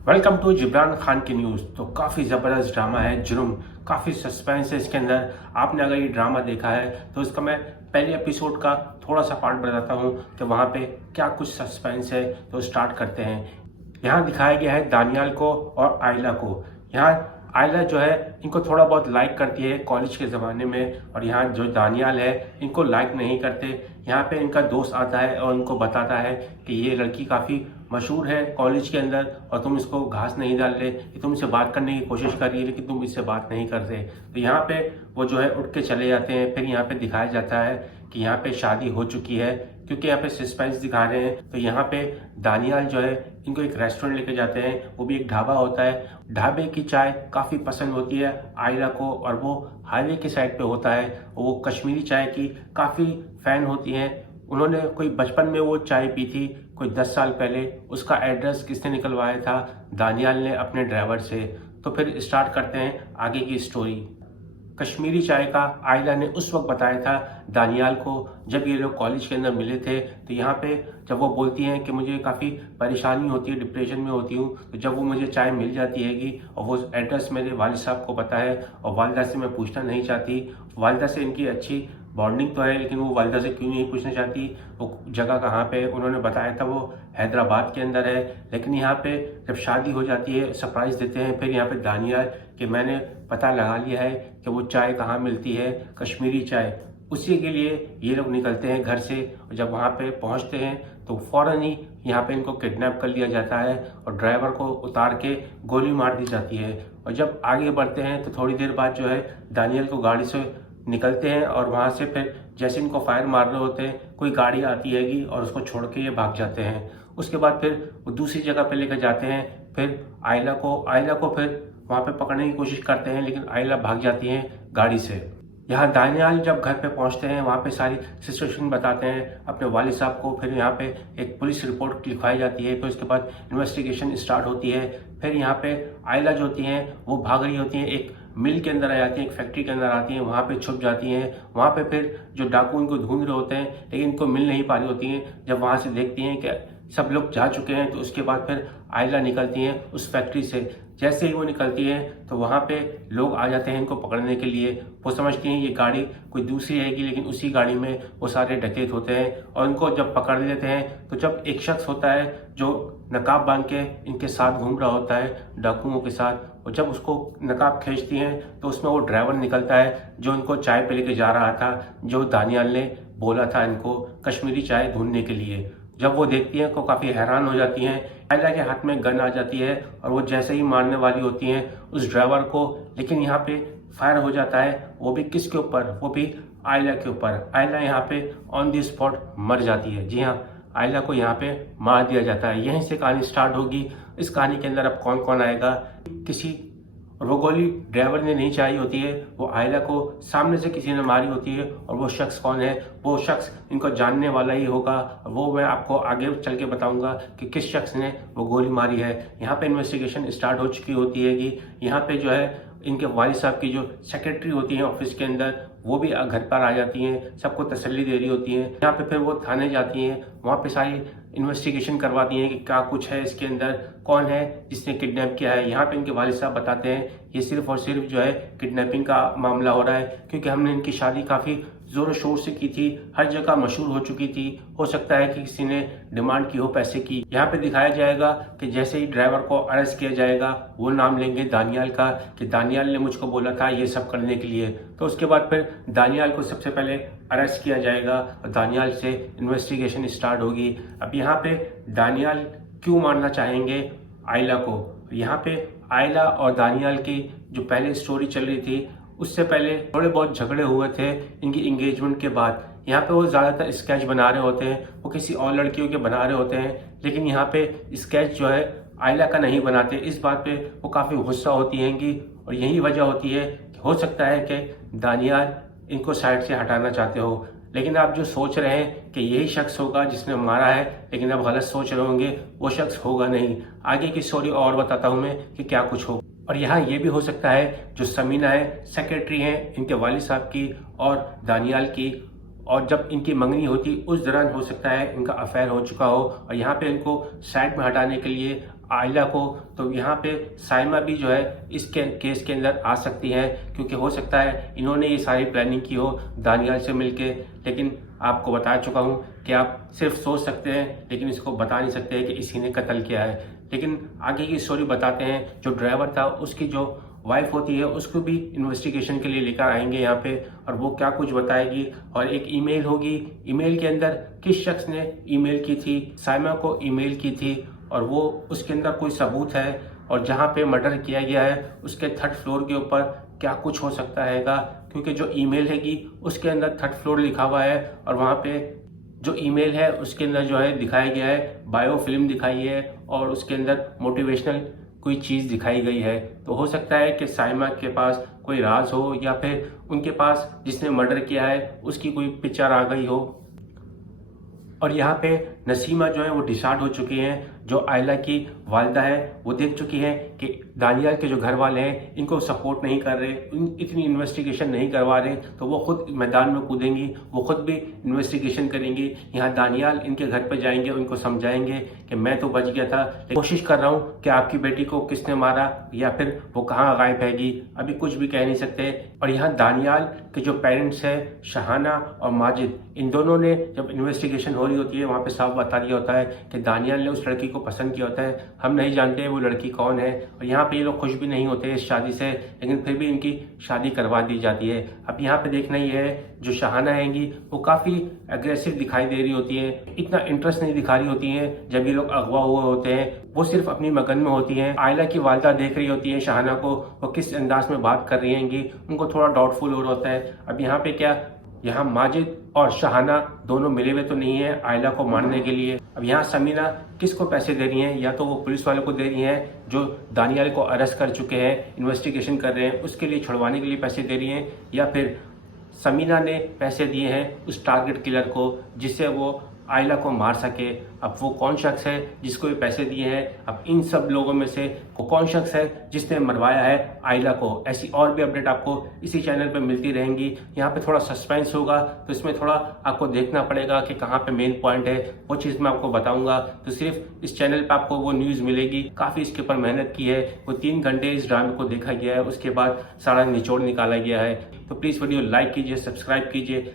Welcome to Jibran Khan की news. तो काफ़ी ज़बरदस्त ड्रामा है जुर्म, काफ़ी सस्पेंस है इसके अंदर। आपने अगर ये ड्रामा देखा है तो इसका मैं पहले एपिसोड का थोड़ा सा पार्ट बताता हूँ कि वहाँ पे क्या कुछ सस्पेंस है। तो स्टार्ट करते हैं। यहाँ दिखाया गया है दानियाल को और आयला को। यहाँ आयला जो है इनको थोड़ा बहुत लाइक करती है कॉलेज के ज़माने में, और यहाँ जो दानियाल है इनको लाइक नहीं करते। यहाँ पे इनका दोस्त आता है और इनको बताता है कि ये लड़की काफ़ी मशहूर है कॉलेज के अंदर और तुम इसको घास नहीं डाल रहे, कि तुम इससे बात करने की कोशिश कर रही है लेकिन तुम इससे बात नहीं कर रहे। तो यहाँ पे वो जो है उठ के चले जाते हैं। फिर यहाँ पे दिखाया जाता है कि यहाँ पे शादी हो चुकी है, क्योंकि यहाँ पे सस्पेंस दिखा रहे हैं। तो यहाँ पे दानियाल जो है इनको एक रेस्टोरेंट लेके जाते हैं, वो भी एक ढाबा होता है। ढाबे की चाय काफ़ी पसंद होती है आयला को, और वो हाईवे के साइड पे होता है। वो कश्मीरी चाय की काफ़ी फ़ैन होती हैं। उन्होंने कोई बचपन में वो चाय पी थी कोई 10 साल पहले। उसका एड्रेस किसने निकलवाया था? दानियाल ने अपने ड्राइवर से। तो फिर स्टार्ट करते हैं आगे की स्टोरी। कश्मीरी चाय का आयला ने उस वक्त बताया था दानियाल को जब ये लोग कॉलेज के अंदर मिले थे। तो यहाँ पे जब वो बोलती हैं कि मुझे काफ़ी परेशानी होती है, डिप्रेशन में होती हूँ, तो जब वो मुझे चाय मिल जाती हैगी और वो एड्रेस मेरे वालिद साहब को पता है और वालिदा से मैं पूछना नहीं चाहती। वालिदा से इनकी अच्छी बॉन्डिंग तो है, लेकिन वो वालिदा से क्यों नहीं पूछना चाहती वो जगह कहाँ पे? उन्होंने बताया था वो हैदराबाद के अंदर है। लेकिन यहाँ पे जब शादी हो जाती है सरप्राइज़ देते हैं फिर यहाँ पे दानियाल कि मैंने पता लगा लिया है कि वो चाय कहाँ मिलती है, कश्मीरी चाय। उसी के लिए ये लोग निकलते हैं घर से, और जब वहाँ पे पहुँचते हैं तो फ़ौरन ही यहाँ पे इनको किडनैप कर लिया जाता है और ड्राइवर को उतार के गोली मार दी जाती है। और जब आगे बढ़ते हैं तो थोड़ी देर बाद जो है दानियल को गाड़ी से निकलते हैं, और वहाँ से फिर जैसे इनको फायर मार रहे होते हैं कोई गाड़ी आती हैगी और उसको छोड़ के ये भाग जाते हैं। उसके बाद फिर वो दूसरी जगह पे लेकर जाते हैं। फिर आयला को फिर वहाँ पे पकड़ने की कोशिश करते हैं, लेकिन आयला भाग जाती हैं गाड़ी से। यहाँ दानियाल जब घर पे पहुँचते हैं वहाँ पे सारी सिचुएशन बताते हैं अपने वालिद साहब को। फिर यहाँ पे एक पुलिस रिपोर्ट लिखवाई जाती है। फिर उसके बाद इन्वेस्टिगेशन स्टार्ट होती है। फिर यहाँ पे आयला जो होती हैं वो भाग रही होती हैं, एक मिल के अंदर आ जाती हैं, एक फैक्ट्री के अंदर आती हैं, वहाँ पे छुप जाती हैं। वहाँ पे फिर जो डाकू इनको ढूंढ रहे होते हैं लेकिन इनको मिल नहीं पा रही होती हैं। जब वहाँ से देखती हैं कि सब लोग जा चुके हैं तो उसके बाद फिर आयला निकलती हैं उस फैक्ट्री से। जैसे ही वो निकलती हैं तो वहाँ पे लोग आ जाते हैं इनको पकड़ने के लिए। वो समझती हैं ये गाड़ी कोई दूसरी रहेगी, लेकिन उसी गाड़ी में वो सारे डकैत होते हैं और उनको जब पकड़ लेते हैं तो जब एक शख्स होता है जो नकाब बांध के इनके साथ घूम रहा होता है डाकुओं के साथ, और जब उसको नकाब खींचती हैं तो उसमें वो ड्राइवर निकलता है जो इनको चाय पे लेके जा रहा था, जो दानियाल ने बोला था इनको कश्मीरी चाय ढूंढने के लिए। जब वो देखती हैं तो काफ़ी हैरान हो जाती हैं। आयला के हाथ में गन आ जाती है और वो जैसे ही मारने वाली होती हैं उस ड्राइवर को, लेकिन यहाँ पे फायर हो जाता है। वो भी किसके ऊपर? वो भी आयला के ऊपर। आयला यहाँ पे ऑन द स्पॉट मर जाती है। जी हाँ, आयला को यहाँ पे मार दिया जाता है। यहीं से कहानी स्टार्ट होगी। इस कहानी के अंदर अब कौन कौन आएगा किसी, और वो गोली ड्राइवर ने नहीं चलाई होती है, वो आयला को सामने से किसी ने मारी होती है। और वो शख्स कौन है? वो शख्स इनको जानने वाला ही होगा। वो मैं आपको आगे चल के बताऊंगा कि किस शख्स ने वो गोली मारी है। यहाँ पे इन्वेस्टिगेशन स्टार्ट हो चुकी होती है कि यहाँ पे जो है इनके वालिद साहब की जो सेक्रेटरी होती हैं ऑफिस के अंदर, वो भी घर पर आ जाती हैं, सबको तसल्ली दे रही होती हैं। यहाँ पे फिर वो थाने जाती हैं, वहाँ पे सारी इन्वेस्टिगेशन करवाती हैं कि क्या कुछ है इसके अंदर, कौन है जिसने किडनैप किया है। यहाँ पे इनके वालिद साहब बताते हैं ये सिर्फ और सिर्फ जो है किडनैपिंग का मामला हो रहा है, क्योंकि हमने इनकी शादी काफ़ी ज़ोर शोर से की थी, हर जगह मशहूर हो चुकी थी। हो सकता है कि किसी ने डिमांड की हो पैसे की। यहाँ पे दिखाया जाएगा कि जैसे ही ड्राइवर को अरेस्ट किया जाएगा वो नाम लेंगे दानियाल का, कि दानियाल ने मुझको बोला था ये सब करने के लिए। तो उसके बाद फिर दानियाल को सबसे पहले अरेस्ट किया जाएगा और दानियाल से इन्वेस्टिगेशन स्टार्ट होगी। अब यहाँ पे दानियाल क्यों मारना चाहेंगे आयला को? यहाँ पे आयला और दानियाल की जो पहले स्टोरी चल रही थी उससे पहले थोड़े बहुत झगड़े हुए थे इनकी एंगेजमेंट के बाद। यहाँ पे वो ज़्यादातर स्केच बना रहे होते हैं, वो किसी और लड़कियों के बना रहे होते हैं, लेकिन यहाँ पे स्केच जो है आयला का नहीं बनाते। इस बात पे वो काफ़ी गुस्सा होती हैंगी, और यही वजह होती है कि हो सकता है कि दानियाल इनको साइड से हटाना चाहते हो। लेकिन आप जो सोच रहे हैं कि यही शख्स होगा जिसने मारा है, लेकिन आप गलत सोच रहे होंगे, वो शख्स होगा नहीं। आगे की स्टोरी और बताता हूँ मैं कि क्या कुछ हो। और यहाँ ये भी हो सकता है जो समीना है सेक्रेटरी हैं इनके वालिद साहब की और दानियाल की, और जब इनकी मंगनी होती उस दौरान हो सकता है इनका अफेयर हो चुका हो, और यहाँ पे इनको साइड में हटाने के लिए आयला को, तो यहाँ पे साइमा भी जो है इसके केस के अंदर आ सकती हैं, क्योंकि हो सकता है इन्होंने ये सारी प्लानिंग की हो दानियाल से मिलके। लेकिन आपको बता चुका हूँ कि आप सिर्फ सोच सकते हैं लेकिन इसको बता नहीं सकते कि इसी ने कत्ल किया है। लेकिन आगे की स्टोरी बताते हैं। जो ड्राइवर था उसकी जो वाइफ होती है उसको भी इन्वेस्टिगेशन के लिए लेकर आएंगे यहाँ पे, और वो क्या कुछ बताएगी। और एक ईमेल होगी, ईमेल के अंदर किस शख्स ने ईमेल की थी, साइमा को ईमेल की थी, और वो उसके अंदर कोई सबूत है। और जहाँ पे मर्डर किया गया है उसके 3rd फ्लोर के ऊपर क्या कुछ हो सकता हैगा, क्योंकि जो ईमेल हैगी उसके अंदर 3rd फ्लोर लिखा हुआ है, और वहाँ पे जो ईमेल है उसके अंदर जो है दिखाया गया है बायो फिल्म दिखाई है, और उसके अंदर मोटिवेशनल कोई चीज़ दिखाई गई है। तो हो सकता है कि साइमा के पास कोई राज हो, या फिर उनके पास जिसने मर्डर किया है उसकी कोई पिक्चर आ गई हो। और यहाँ पे नसीमा जो है वो डिसाइड हो चुकी हैं। जो आयला की वालिदा है वो देख चुकी हैं कि दानियाल के जो घर वाले हैं इनको सपोर्ट नहीं कर रहे, इतनी इन्वेस्टिगेशन नहीं करवा रहे, तो वो खुद मैदान में कूदेंगी, वो खुद भी इन्वेस्टिगेशन करेंगी। यहाँ दानियाल इनके घर पे जाएंगे, उनको समझाएंगे कि मैं तो बच गया था, कोशिश कर रहा हूँ कि आपकी बेटी को किसने मारा या फिर वो कहाँ गायब हैगी, अभी कुछ भी कह नहीं सकते। और यहाँ दानियाल के जो पेरेंट्स हैं शहाना और माजिद, इन दोनों ने जब इन्वेस्टिगेशन हो रही होती है वहाँ पे साफ बता दिया होता है कि दानियाल ने उस लड़की को पसंद किया होता है, हम नहीं जानते वो लड़की कौन है। और यहाँ पे ये लोग खुश भी नहीं होते इस शादी से, लेकिन फिर भी इनकी शादी करवा दी जाती है। अब यहाँ पे देखना ही है, जो शहाना हैंगी वो काफ़ी एग्रेसिव दिखाई दे रही होती हैं, इतना इंटरेस्ट नहीं दिखा रही होती हैं जब ये लोग अगवा हुए होते हैं, वो सिर्फ अपनी मगन में होती हैं। आयला की वालिदा देख रही होती है शहाना को, वो किस अंदाज में बात कर रही हैंगी, उनको थोड़ा डाउटफुल हो रहा होता है। अब यहाँ पे क्या, यहाँ माजिद और शहाना दोनों मिले हुए तो नहीं है आयला को मारने के लिए। अब यहाँ समीना किसको पैसे दे रही हैं, या तो वो पुलिस वालों को दे रही हैं जो दानियाल को अरेस्ट कर चुके हैं, इन्वेस्टिगेशन कर रहे हैं, उसके लिए छुड़वाने के लिए पैसे दे रही हैं, या फिर समीना ने पैसे दिए हैं उस टारगेट किलर को जिससे वो आयला को मार सके। अब वो कौन शख्स है जिसको ये पैसे दिए हैं, अब इन सब लोगों में से वो कौन शख्स है जिसने मरवाया है आयला को। ऐसी और भी अपडेट आपको इसी चैनल पे मिलती रहेंगी। यहाँ पे थोड़ा सस्पेंस होगा तो इसमें थोड़ा आपको देखना पड़ेगा कि कहाँ पे मेन पॉइंट है, वो चीज़ मैं आपको बताऊंगा। तो सिर्फ इस चैनल पे आपको वो न्यूज़ मिलेगी। काफ़ी इसके ऊपर मेहनत की है, वो 3 घंटे इस ड्रामे को देखा गया है, उसके बाद सारा निचोड़ निकाला गया है। तो प्लीज़ वीडियो लाइक कीजिए, सब्सक्राइब कीजिए।